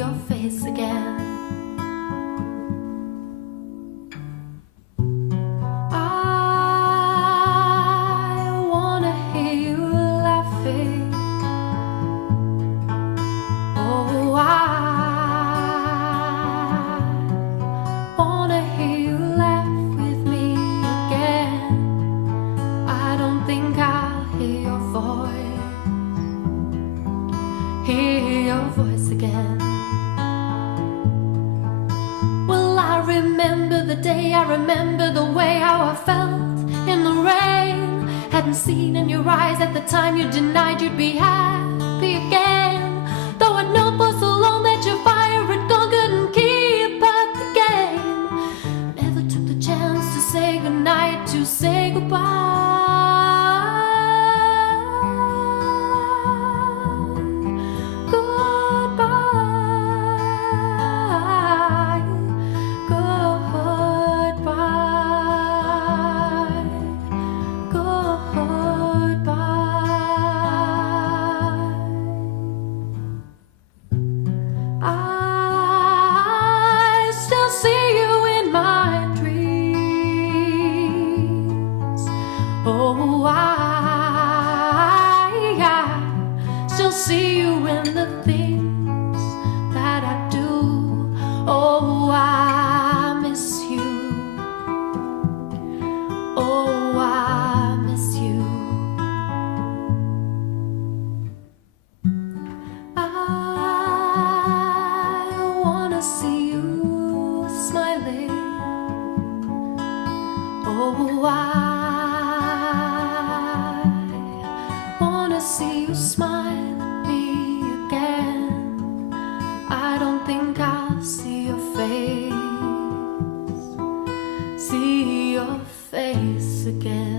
your face again. I wanna hear you laughing. Oh, I wanna hear you laugh with me again. I don't think I'll hear your voice again. Well, I remember the day, I remember the way how I felt in the rain. Hadn't seen in your eyes at the time you denied you'd be happy again. Though I know for so long that your fire had gone, couldn't keep up the game. Never took the chance to say goodnight, to say goodbye. Oh, I still see you in the things that I do. Oh, I miss you. Oh, I miss you. I wanna see you smiling. Oh, I wanna see you smile at me again. I don't think I'll see your face again.